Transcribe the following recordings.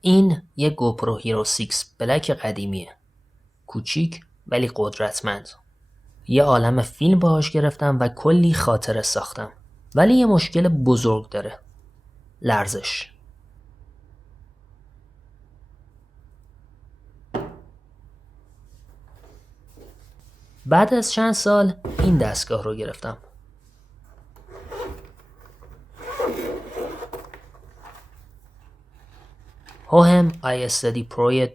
این یک گوپرو هیرو 6 بلک قدیمیه. کوچیک ولی قدرتمند. یه عالم فیلم باهاش گرفتم و کلی خاطره ساختم. ولی یه مشکل بزرگ داره. لرزش. بعد از چند سال این دستگاه رو گرفتم. هوهم آی استدی پرو 2.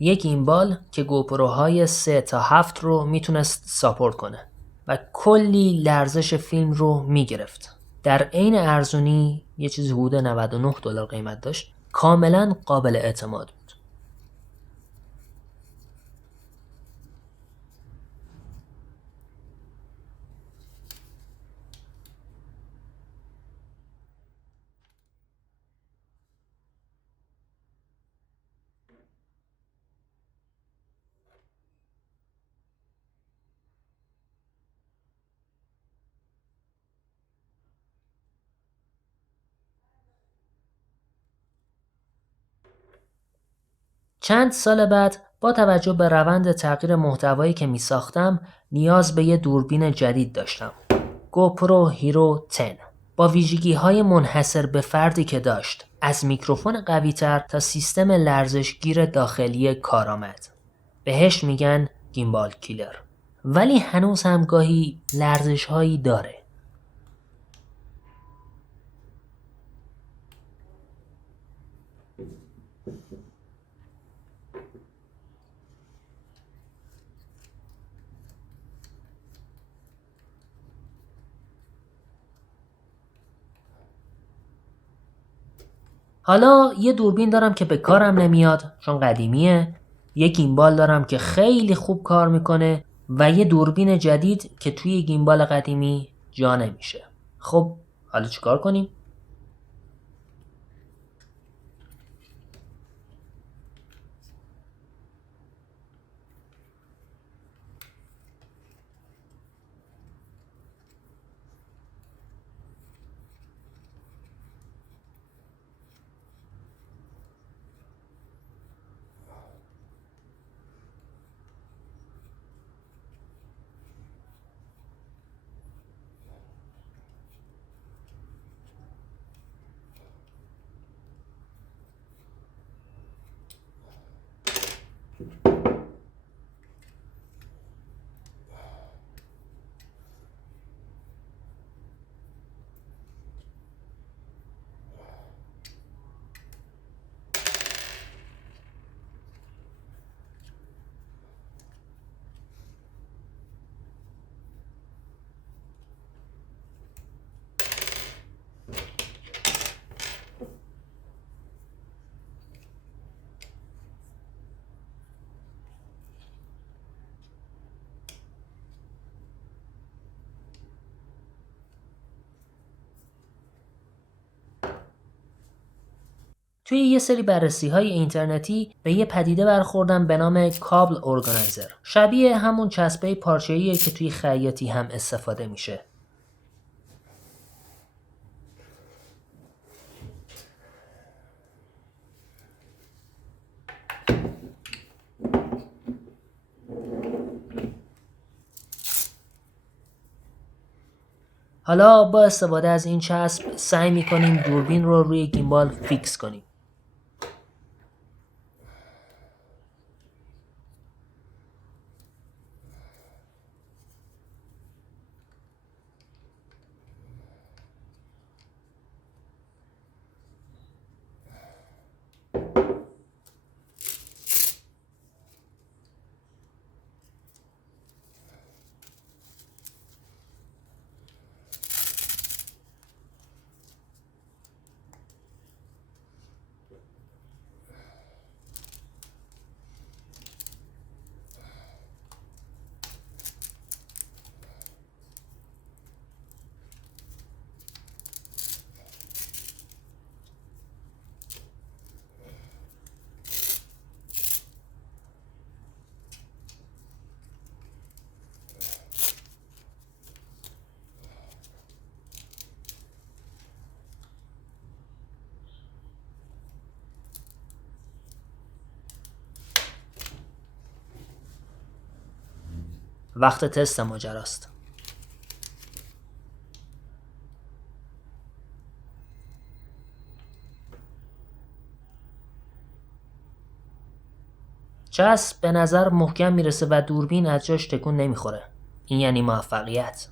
یک گیمبال که گوپروهای 3 تا 7 رو میتونست ساپورت کنه و کلی لرزش فیلم رو میگرفت. در عین ارزونی یه چیزی حدود $99 قیمت داشت. کاملا قابل اعتماد بود. چند سال بعد با توجه به روند تغییر محتوایی که می ساختم نیاز به یه دوربین جدید داشتم. گوپرو هیرو 10 با ویژگی های منحصر به فردی که داشت، از میکروفون قوی تر تا سیستم لرزشگیر داخلی کارآمد. بهش میگن گیمبال کیلر. ولی هنوز هم گاهی لرزش هایی داره. حالا یه دوربین دارم که به کارم نمیاد چون قدیمیه. یه گیمبال دارم که خیلی خوب کار میکنه و یه دوربین جدید که توی گیمبال قدیمی جا نمیشه. خب حالا چیکار کنیم؟ توی یه سری بررسی‌های اینترنتی به یه پدیده برخوردم به نام کابل ارگانایزر. شبیه همون چسبه پارچه‌ایه که توی خیاطی هم استفاده میشه. حالا با استفاده از این چسب سعی می‌کنیم دوربین رو روی گیمبال فیکس کنیم. وقت تست ماجراست. چسب به نظر محکم میرسه و دوربین از جاش تکون نمیخوره. این یعنی موفقیت.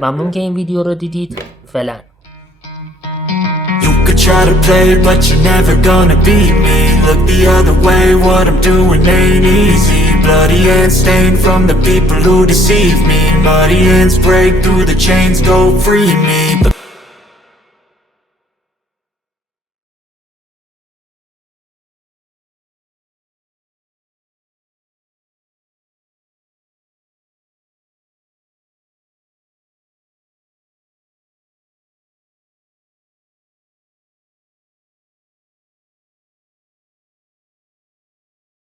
ممنون که این ویدیو رو دیدید. فعلا. You could try to play but you're never gonna beat me. Look the other way, what I'm doing ain't easy. Bloody hands stained from the people who deceive me. Muddy hands break through the chains, go free me.